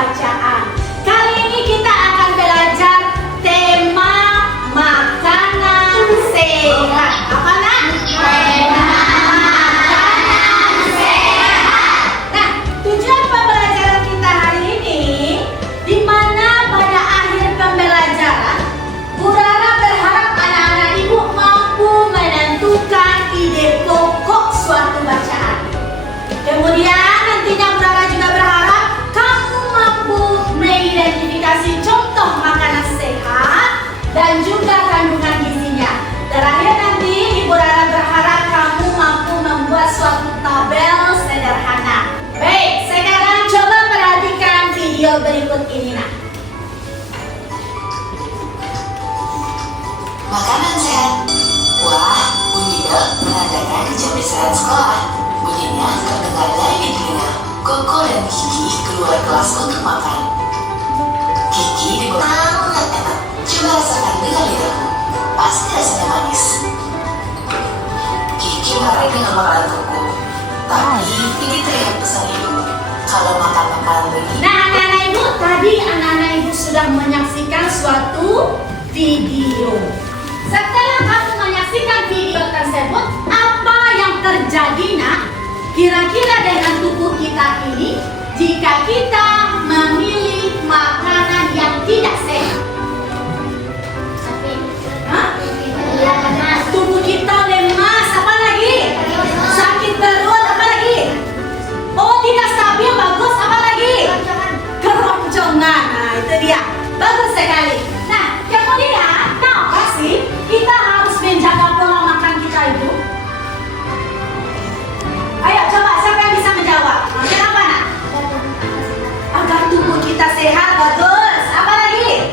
bacaan. Kali ini kita akan belajar tema makanan sehat. Apa nak? Tema makanan sehat. Nah, tujuan pembelajaran kita hari ini, di mana pada akhir pembelajaran, Bu Rara berharap anak-anak ibu mampu menentukan ide pokok suatu bacaan. Kemudian nantinya Bu Rara juga berharap kamu mampu mengidentifikasi contoh makanan sehat dan juga kandungan gizinya. Terakhir nanti Ibu Rara berharap kamu mampu membuat suatu tabel sederhana. Baik, sekarang coba perhatikan video berikut ini nak. Makanan sehat. Wah, bunyi menandakan jam istirahat sekolah. Bunyinya terdengar dari di telinga. Koko dan Kiki keluar kelas untuk makan. Kiki dibawa sangat enak. Coba rasakan dengan lidahmu. Pasti rasanya manis. Kiki marah dengan makanan koko. Tapi Kiki terlihat pesan ibu. Kalau makan makanan begini. Nah, anak-anak ibu, tadi anak-anak ibu sudah menyaksikan suatu video. Setelah kamu menyaksikan video tersebut, apa yang terjadi nak? Kira-kira dengan tubuh kita ini, jika kita memilih makanan yang tidak sehat, tubuh kita lemas, apa lagi? Sakit perut, apa lagi? Oh, tidak stabil, bagus, apa lagi? Keroncongan. Nah, itu dia. Bagus sekali. Nah, kemudian, kenapa sih kita harus menjaga pola makan kita itu? Ayo, coba siapa yang bisa menjawab? Kenapa nak? Agar tubuh kita sehat, bagus. Apa lagi?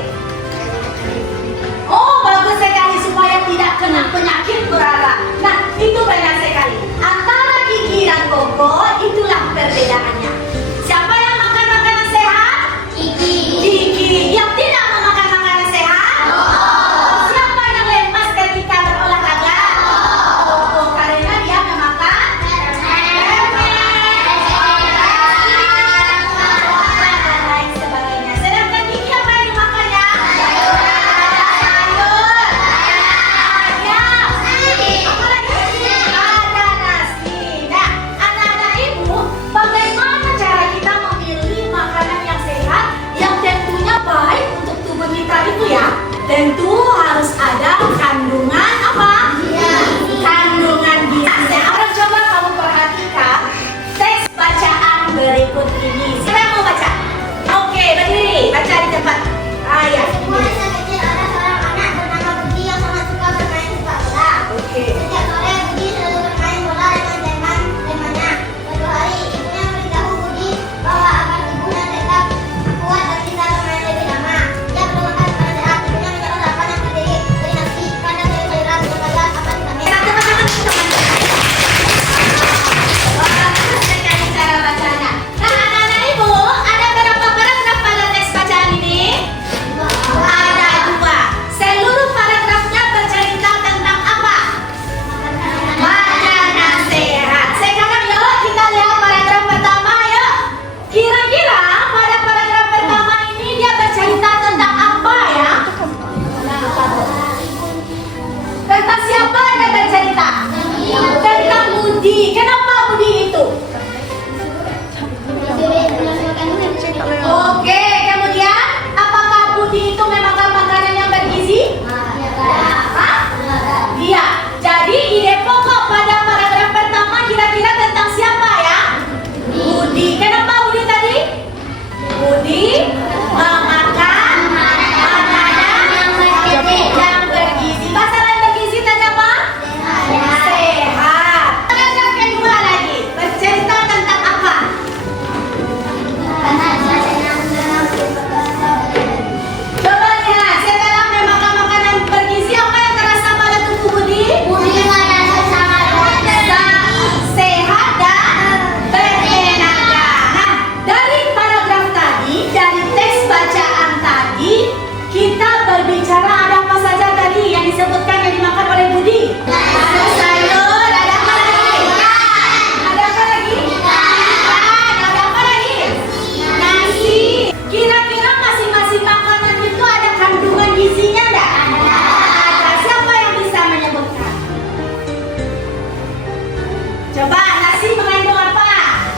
Coba, nasi mengandung apa?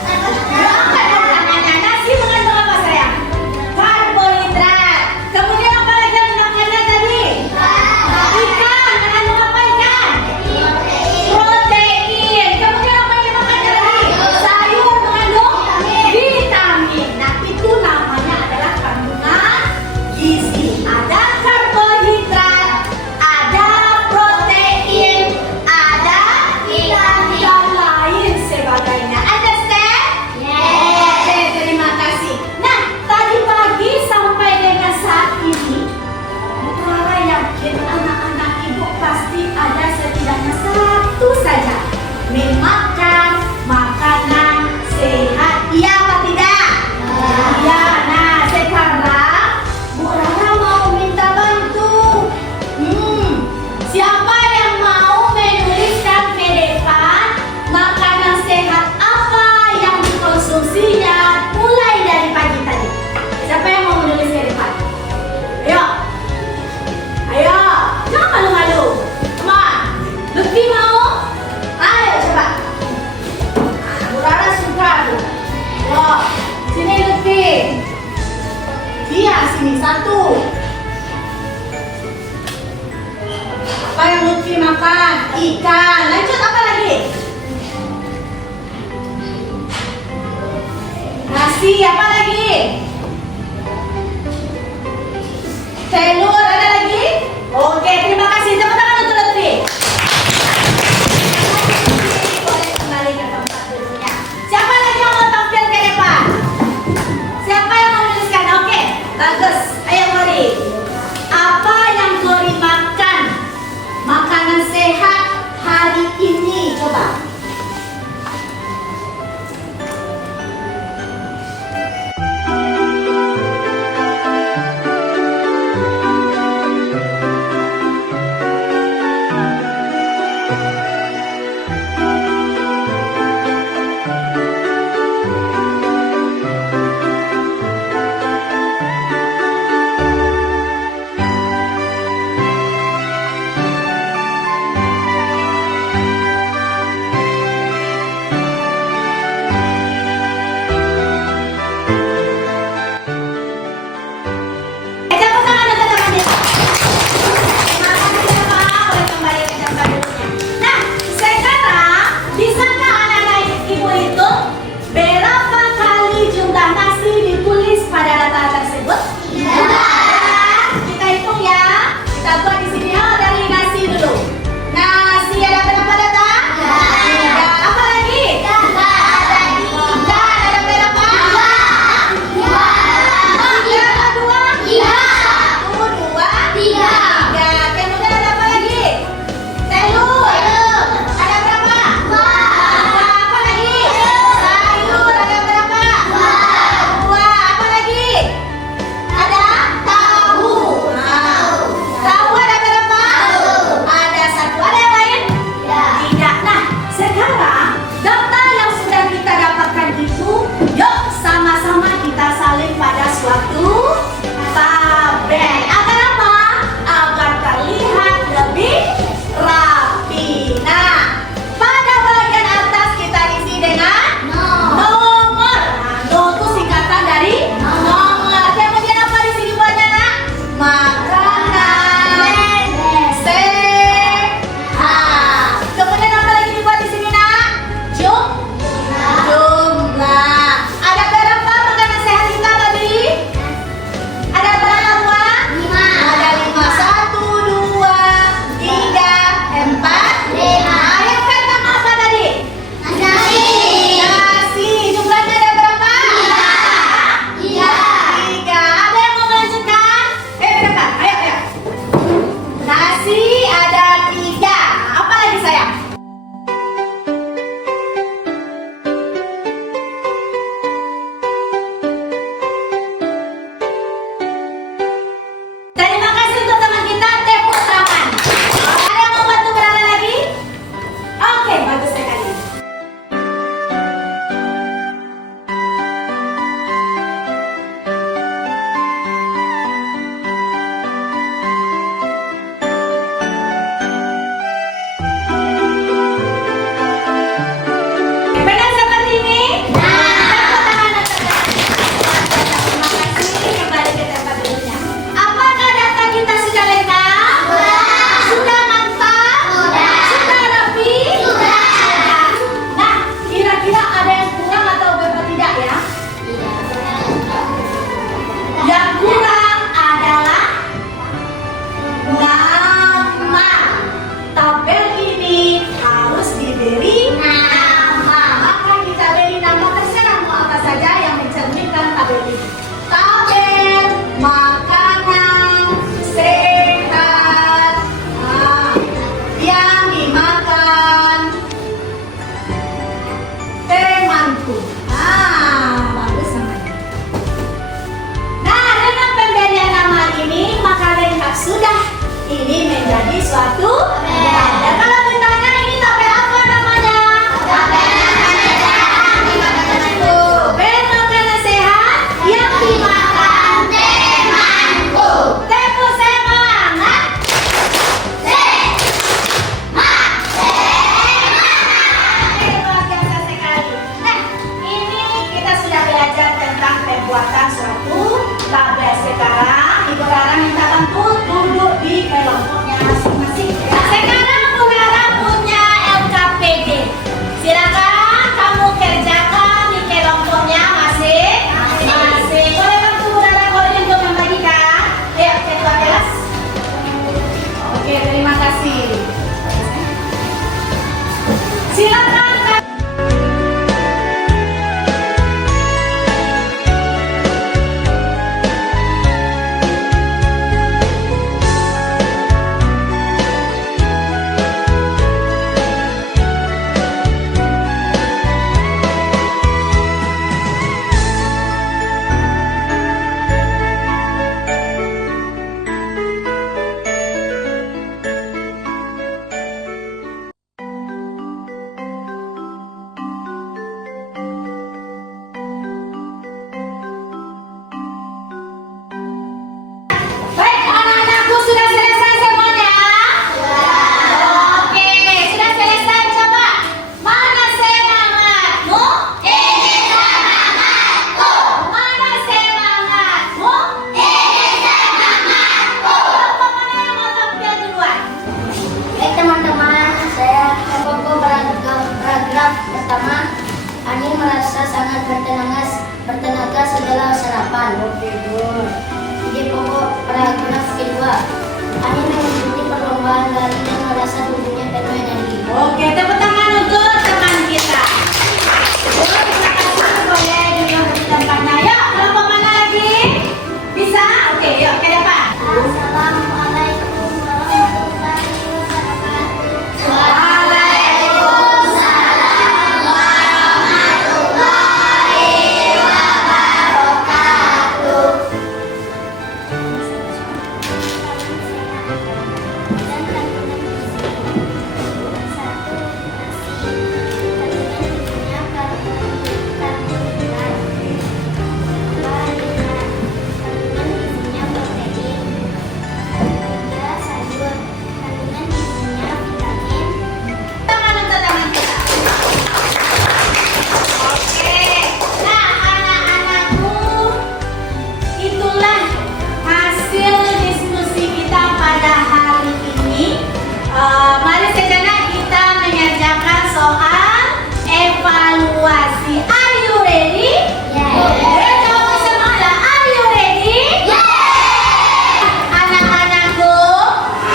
Apa dong tangannya? Nasi mengandung apa sayang? Karbohidrat. Kemudian apa lagi yang makannya tadi? Ikan. Mengandung apa ikan? Protein. Kemudian apa yang dimakannya tadi? Sayur mengandung vitamin. Nah, itu namanya adalah kandungan gizi. Ada karbohidrat, ada protein, ada vitamin dan lain sebagainya. Understand? Oke, terima kasih. Nah, tadi pagi sampai dengan saat ini, Clara yakin anak-anak ibu pasti ada setidaknya satu saja memakan makanan sehat. Iya apa tidak? Iya. Nah, sekarang Bu Rara mau minta bantu. Siapa yang mau menuliskan ke depan makanan sehat apa yang dikonsumsinya mulai dari pagi tadi? Siapa yang mau menulis ke depan? Ayo. Ayo, jangan malu-malu. Come on. Lutfi mau? Ayo coba. Bu Rara suka tuh. Wah, sini Lutfi. Iya, sini satu. Apa yang Lutfi makan? Ikan. Lanjut apa lagi? Nasi, apa lagi? Telur, ada lagi? Oke, terima kasih. Tepuk tangan untuk Lutfi. Boleh kembali ke tempat duduknya. Siapa lagi yang mau tampil ke depan? Siapa yang mau menuliskan? Oke, bagus. Ayo Gori. Apa yang Gori makan? Makanan sehat hari ini. Coba. ini menjadi suatu tabel. Dan kalau ditanya ini tabel apa namanya? Tabel makanan sehat yang dimakan temanku. Tepuk semangat. Luar biasa sekali. Nah, ini kita sudah belajar tentang pembuatan suatu tabel. Sekarang Ibu Rara minta bantu duduk di kelompoknya masing-masing. Sekarang Bu Rara punya LKPD. Silakan kamu kerjakan di kelompoknya masing-masing. Boleh bantu Bu Rara boleh untuk membagikan? Ayo, ketua kelas. Oke, terima kasih. Silakan. Baik, anak-anakku sudah selesai semuanya? Oke, sudah selesai. Coba, mana semangatmu? Ini semangatku. Mana semangatmu? Ini semangatku. Kelompok mana yang mau tampil duluan? Baik teman-teman, saya kelompok paragraf pertama. Ani merasa sangat bertenaga setelah sarapan. Di pokok paragraf kedua, Ani mengikuti perlombaan lari dan merasa tubuhnya penuh energi. Oke, tepuk tangan untuk teman kita. Terima kasih, boleh duduk di tempatnya. Yuk, kelompok mana lagi? Bisa? Oke, yuk ke depan. Assalamualaikum warahmatullahi wabarakatuh. Waalaikumsalam warahmatullahi wabarakatuh. Tangan untuk teman kita. Oke, nah anak-anakku, itulah hasil diskusi kita pada hari ini. Mari sejenak kita mengerjakan soal evaluasi. Are you ready? Jawab semuanya. Are you ready? Anak-anakku,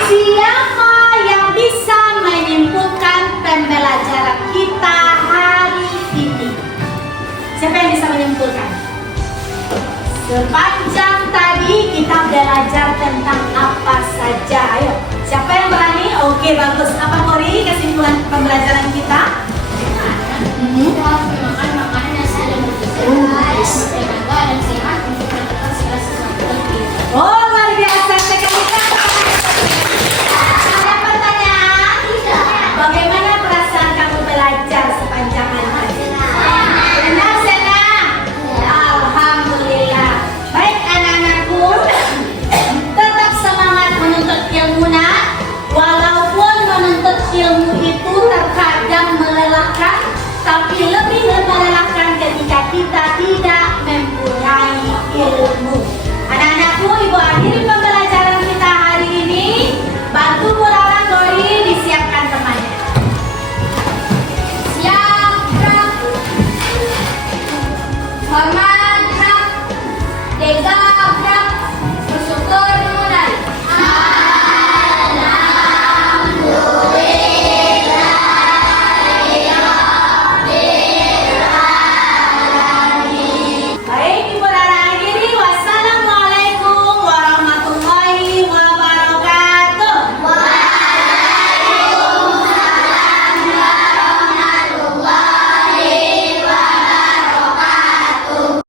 siapa yang bisa menyimpulkan pembelajaran kita hari ini? Siapa yang bisa menyimpulkan? Sepanjang tadi kita belajar tentang apa saja. Ayo, siapa yang berani? Oke, bagus. Apa Kori kesimpulan pembelajaran kita? Kita harus memakan makanan yang saling bergizi, bertenaga dan sehat untuk melakukan segala sesuatu yang kita. Oh, luar biasa sekali. Ada pertanyaan? Bagaimana perasaan kamu belajar sepanjang hari? Benar, senang? Alhamdulillah. Baik anak-anakku, tetap semangat menuntut ilmu nak. Walaupun menuntut ilmu itu terkadang melelahkan, tapi